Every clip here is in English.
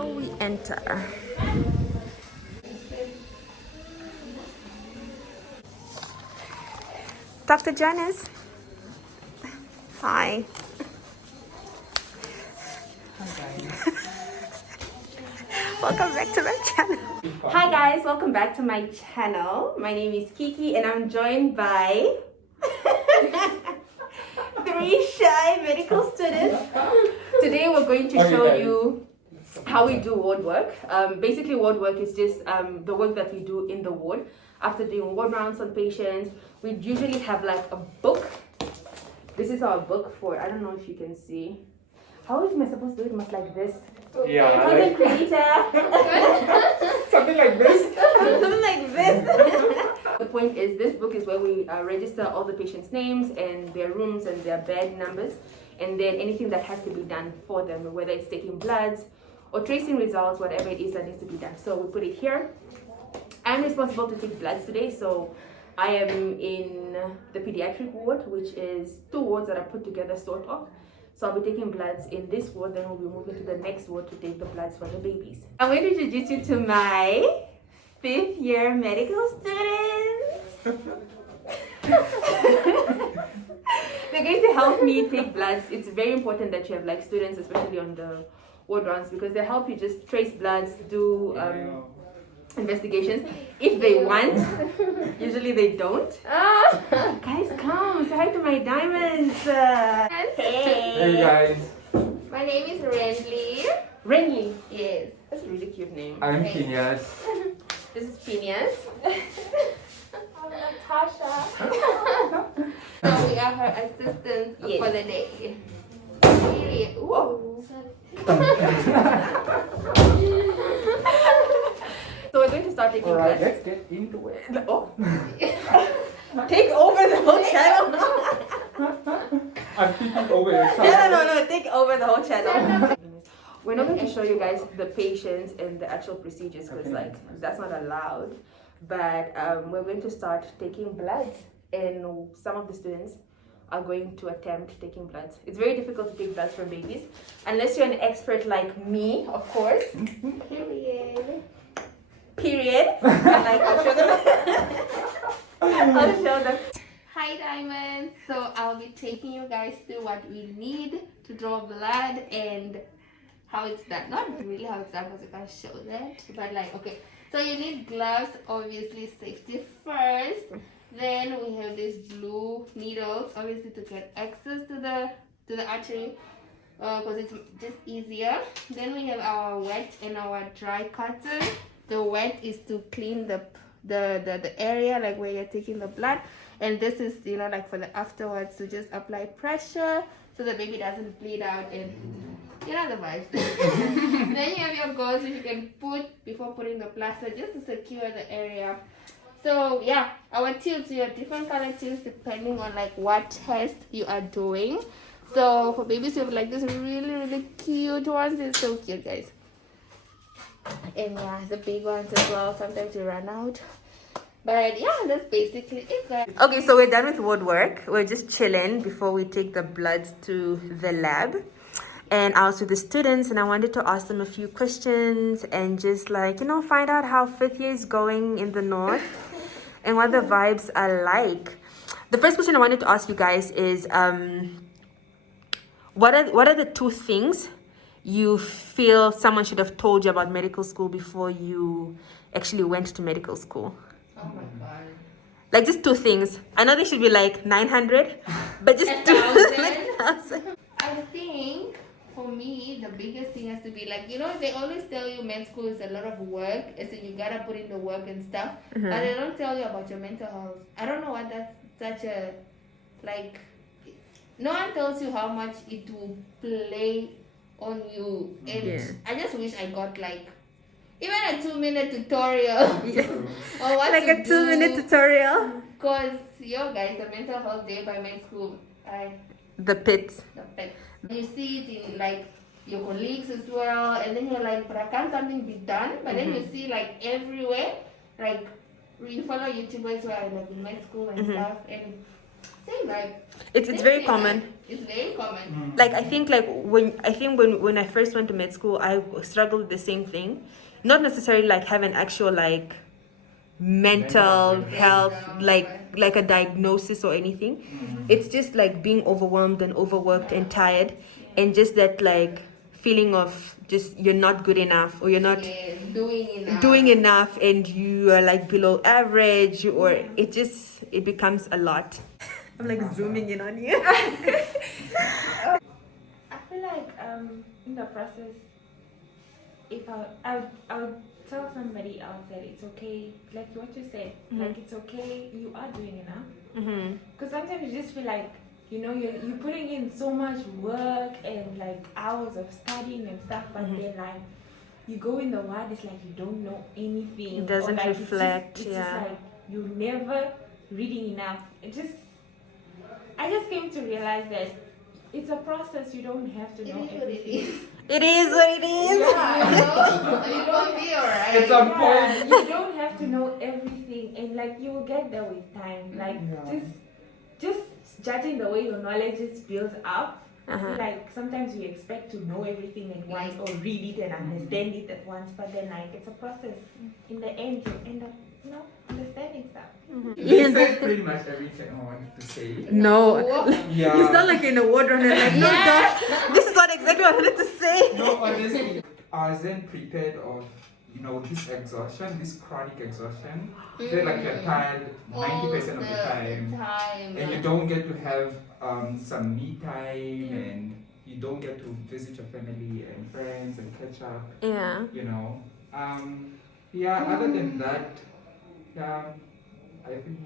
So we enter. Dr. Janice. Hi. Welcome back to my channel. Hi guys, welcome back to my channel. My name is Kiki and I'm joined by 3 shy medical students. Today we're going to show you how we do ward work. Basically ward work is just the work that we do in the ward. After doing ward rounds on patients, we usually have like a book. This is our book for, I don't know if you can see. How am I supposed to do it? Much like this. Yeah. Content creator. Something like this. Something like this. The point is, this book is where we register all the patients' names and their rooms and their bed numbers, and then anything that has to be done for them, whether it's taking bloods or tracing results, whatever it is that needs to be done. So we put it here. I'm responsible to take bloods today, so I am in the pediatric ward, which is 2 wards that are put together sort of. So I'll be taking bloods in this ward, then we'll be moving to the next ward to take the bloods for the babies. I'm going to introduce you to my 5th year medical students. They're going to help me take bloods. It's very important that you have like students, especially on the ward rounds, because they help you just trace bloods, do investigations if they want. Usually they don't. Guys, come say hi to my diamonds. Hey guys. My name is Renly. Renly. Yes. That's a really cute name. I'm Phineas. This is Phineas. I'm Natasha. So we are her assistants Yes. for the day. Really? Ooh. So we're going to start taking Alright, bloods. let's get into it. Oh. Take over the whole channel. I'm peeking over your No, take over the whole channel. We're not going to show you guys the patients and the actual procedures because like that's not allowed. But we're going to start taking bloods, and some of the students are going to attempt taking bloods. It's very difficult to take bloods from babies unless you're an expert like me, of course. Period. And like I'll show them. I'll show them. Hi Diamond. So I'll be taking you guys through what we need to draw blood and how it's done. Not really how it's done because I can't show that. But like, okay. So you need gloves, obviously safety first. Then we have these blue needles, obviously to get access to the artery, because it's just easier. Then we have our wet and our dry cotton. The wet is to clean the area like where you're taking the blood, and this is, you know, like for the afterwards to just apply pressure so the baby doesn't bleed out, and you know the vibes. Then you have your gauze which you can put before putting the plaster just to secure the area. So yeah, our tubes, we have different color tubes depending on like what test you are doing. So for babies we have like this really cute ones. It's so cute, guys. And yeah, the big ones as well, sometimes you run out. But yeah, that's basically it, guys. Okay, so we're done with ward work. We're just chilling before we take the bloods to the lab. And I was with the students and I wanted to ask them a few questions and just like, you know, find out how 5th year is going in the north and what the vibes are like. The first question I wanted to ask you guys is what are the 2 things you feel someone should have told you about medical school before you actually went to medical school? Oh my god. Like just 2 things. I know they should be like 900, but just 2 like 1,000. I think for me, the biggest thing has to be like, you know, they always tell you med school is a lot of work, as in you gotta put in the work and stuff, but they don't tell you about your mental health. I don't know what that's such a, like, no one tells you how much it will play on you, and I just wish I got like even a 2-minute tutorial on what Like to a 2-minute tutorial. because yo guys, the mental health day by med school, The pits. the pets. You see it in like your colleagues as well, and then you're like, but can't something be done? But then you see like everywhere, like you follow YouTubers who are like in med school and stuff, and same vibe. It's very common. It's very common. Like I think when I first went to med school, I struggled with the same thing. Not necessarily like have an actual like mental health like a diagnosis or anything. It's just like being overwhelmed and overworked and tired, and just that like feeling of just you're not good enough, or you're not doing enough, and you are like below average, or it becomes a lot. I'm like zooming in on you. I feel like in the process, if I would tell somebody else that it's okay, like what you said, like it's okay, you are doing enough. Because sometimes you just feel like, you know, you're putting in so much work and like hours of studying and stuff, but then like you go in the ward, it's like you don't know anything. It doesn't like reflect. It's just like you're never reading enough. I just came to realize that it's a process. You don't have to know everything. It is what it is. Yeah. You don't be alright. It's on point. You don't have to know everything, and like you will get there with time. Like just judging the way your knowledge is built up. I feel like sometimes we expect to know everything at once, or read it and understand it at once, but then like it's a process. In the end, you end up, you know, understanding stuff. You said pretty much everything I wanted to say. No. Yeah. You sound like an award runner. Like, no, God, this is what exactly what I wanted to say. No, honestly, I wasn't prepared of, you know, this exhaustion, this chronic exhaustion. Feel like you're tired 90% of the time. And you don't get to have some me time, and you don't get to visit your family and friends and catch up. Yeah. You know. Other than that, I think.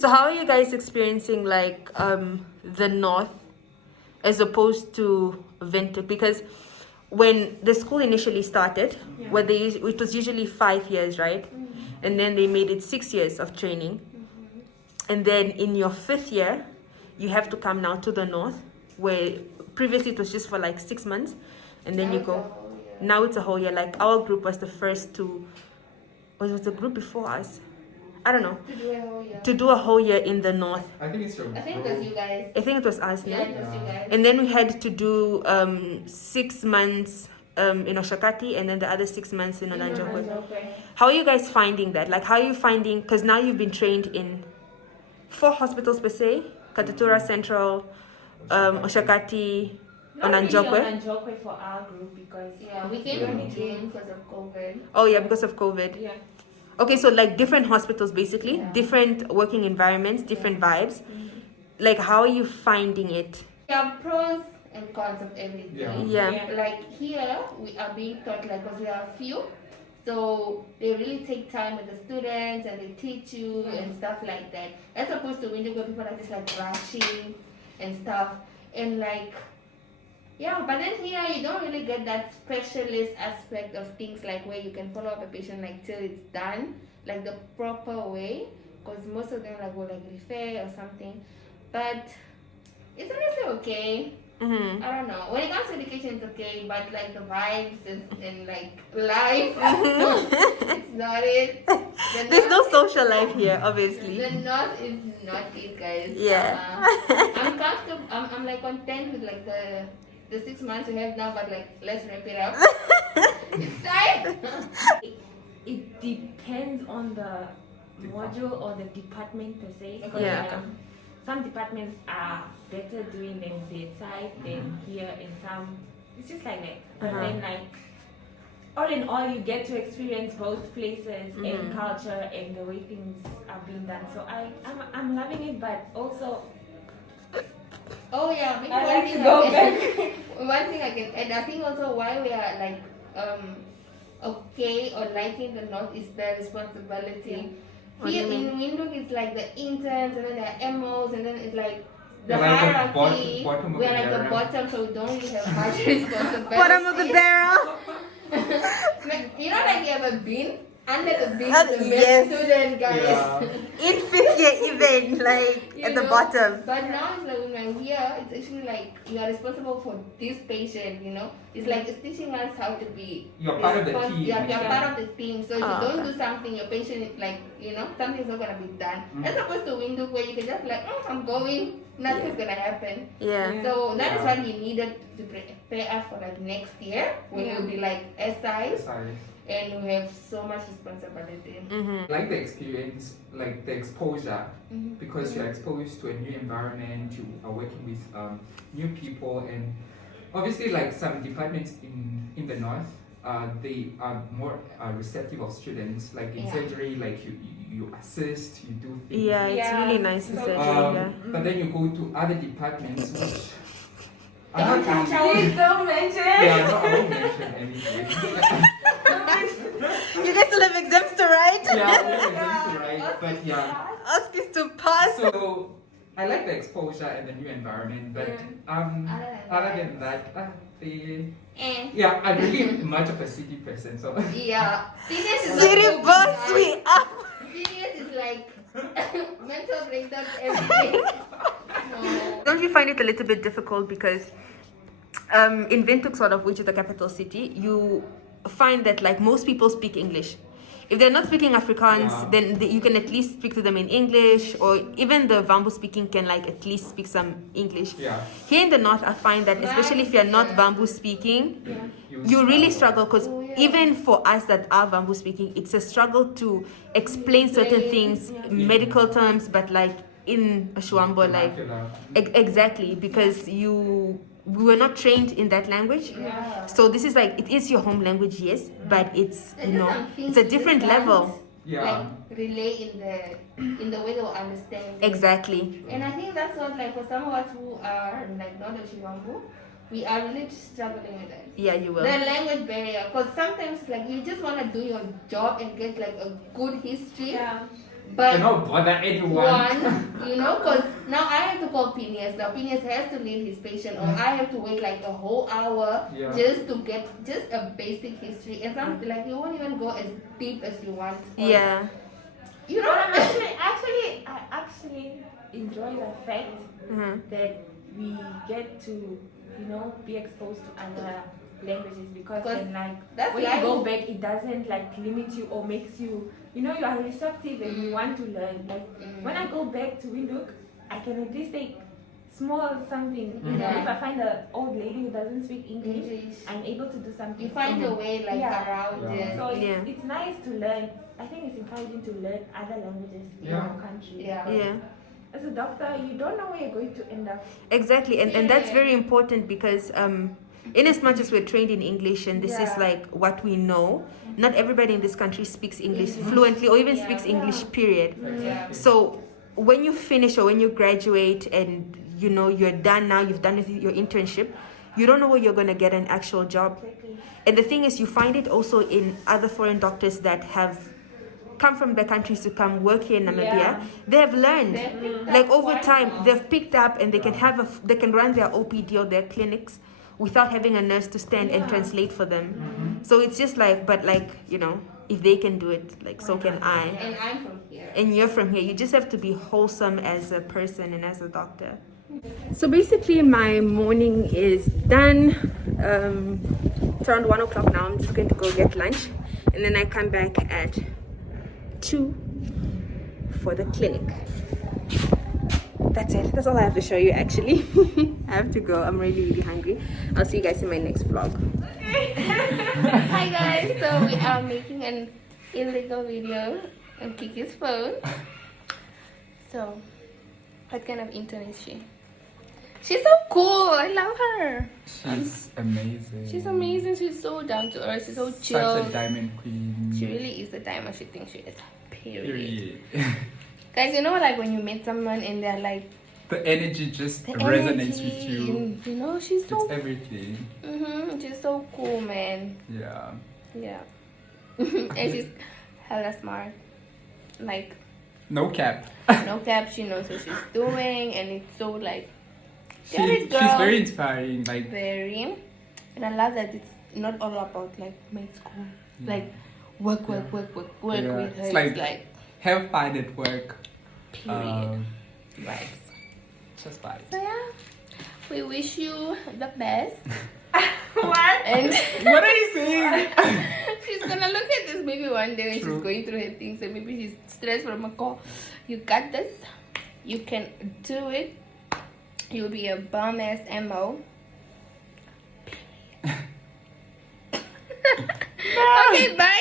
So how are you guys experiencing like the north as opposed to Windhoek? Because when the school initially started, it was usually 5 years, right? And then they made it 6 years of training. And then in your 5th year, you have to come now to the north, where previously it was just for like 6 months, and then you go. Now it's a whole year. Like our group was the first to, or it was the group before us, I don't know, to do a whole year in the north. I think it's I think it was you guys. I think it was us, Yeah, no? it was you guys. And then we had to do 6 months in Oshakati, and then the other 6 months in Onanjokwe. How are you guys finding that? Like, how are you finding, because now you've been trained in 4 hospitals per se, Katutura Central, Oshakati, Onanjokwe. Onanjokwe for our group, because we came in June because of COVID. Oh yeah, because of COVID. Yeah. Okay, so like different hospitals basically, different working environments, different vibes. Like, how are you finding it? There are pros and cons of everything. Yeah. Like here, we are being taught, like, because we are few, so they really take time with the students and they teach you and stuff like that. As opposed to Windhoek, where people are just like rushing and stuff, and like, but then here you don't really get that specialist aspect of things, like where you can follow up a patient like till it's done, like the proper way, because most of them like will like refer or something, but it's honestly okay. I don't know. When it comes to education, it's okay, but like the vibes and like life, it's not it. There's no social life here, obviously. The north is not it, guys. Yeah. I'm comfortable. I'm like content with like the 6 months we have now, but like let's wrap it up. It's time. It depends on the module or the department per se. Because, some departments are better doing them bedside than here, and some it's just like that. But then like all in all, you get to experience both places and culture and the way things are being done. So I'm loving it, but also Maybe I like to go back. One thing I can add, I think also why we are like okay or liking the north is the responsibility. Here in Windhoek, it's like the interns, and then there are MOs, and then it's like the hierarchy. We are like the bottom, so we don't really have much responsibility. Bottom of the barrel. You know, like you have a bin under the bin, the med student guys. In 5th year even, like at the bottom. But now it's like when we're here, it's actually like you are responsible for this patient, you know. It's like it's teaching us how to be. You're part of the team. You're part of the team. So if you don't do something, your patient is like, you know, something's not gonna be done. As opposed to Windhoek, where you can just like, I'm going. nothing's gonna happen. Yeah. So that is what we needed to prepare us for like next year when you'll be like SI Sorry. and we have so much responsibility. Like the experience, like the exposure, because you're exposed to a new environment, you are working with new people, and obviously like some departments in the north, they are more receptive of students. Like in surgery, like you assist, you do things. Yeah, it's really nice in surgery. But then you go to other departments which Please don't mention. yeah, no, I won't mention anything. You guys still have exams to write? Yeah, we have exams to write, but yeah. Ask this to pass. So I like the exposure and the new environment, but other than that, yeah, I'm really much of a city person, so Yeah. Seniors is City like bus, we up. Seniors is like mental breakdowns every day. No. Don't you find it a little bit difficult because in Windhoek, sort of, which is the capital city, you find that like most people speak English. If they're not speaking Afrikaans, then you can at least speak to them in English, or even the Vambu speaking can like at least speak some English. yeah. Here in the north, I find that especially if you're not Vambu speaking, you really struggle because even for us that are Vambu speaking, it's a struggle to explain certain things, medical terms, but like in Shwambo, like exactly, because we were not trained in that language. So this is like, it is your home language, yes, but it's, you know, it's a different level. Yeah. Like relay in the way they will understand. Exactly. And I think that's what, like, for some of us who are like not Oshiwambu, we are really struggling with it. Yeah, you will. The language barrier, because sometimes like you just want to do your job and get like a good history. Yeah. But not bother anyone. you know, because now I have to call Phineas. Now Phineas has to leave his patient, or I have to wait like a whole hour just to get just a basic history. And something like you won't even go as deep as you want. Yeah. You know, I actually enjoy the fact that we get to, you know, be exposed to other languages, because then like when you go back, it doesn't like limit you or makes you, you know, you are receptive and you want to learn. Like when I go back to Windhoek, I can at least take small something. You know, if I find an old lady who doesn't speak English, I'm able to do something. you find a way like around it. So it's nice to learn. I think it's encouraging to learn other languages in our country. Yeah. As a doctor, you don't know where you're going to end up. Exactly, and that's very important because in as much as we're trained in English and this is like what we know, not everybody in this country speaks English fluently or even speaks English, period. So when you finish or when you graduate and you know you're done now, you've done your internship, you don't know where you're going to get an actual job. And the thing is, you find it also in other foreign doctors that have come from their countries to come work here in Namibia. They have learned, like over time, they've picked up and they can they can run their OPD or their clinics without having a nurse to stand and translate for them. So it's just like, but like, you know, if they can do it, like so can I. And I'm from here. And you're from here. You just have to be wholesome as a person and as a doctor. So basically my morning is done. It's around 1 o'clock now. I'm just going to go get lunch and then I come back at 2 for the clinic. That's it. That's all I have to show you actually. I have to go. I'm really hungry. I'll see you guys in my next vlog. Hi guys, so we are making an illegal video on Kiki's phone. So, what kind of intern is she? She's so cool. I love her. She's amazing. She's amazing. She's so down to earth. She's so chill. Such a diamond queen. She really is the diamond she thinks she is. Period. Period. Guys, you know, like when you meet someone and they're like, The energy just resonates with you. And, you know, she's so. It's everything. She's so cool, man. Yeah. Yeah. And she's hella smart. Like, No cap. no cap, she knows what she's doing, and it's so like. She's very inspiring. Like Very. And I love that it's not all about like med school. Like work with her. It's like have fun at work. Period. Vibes. Just vibes. So yeah, we wish you the best. What? And What are you saying? she's gonna look at this maybe one day when she's going through her things and maybe she's stressed from a call. You got this. You can do it. You'll be a bum ass MO. Okay, bye.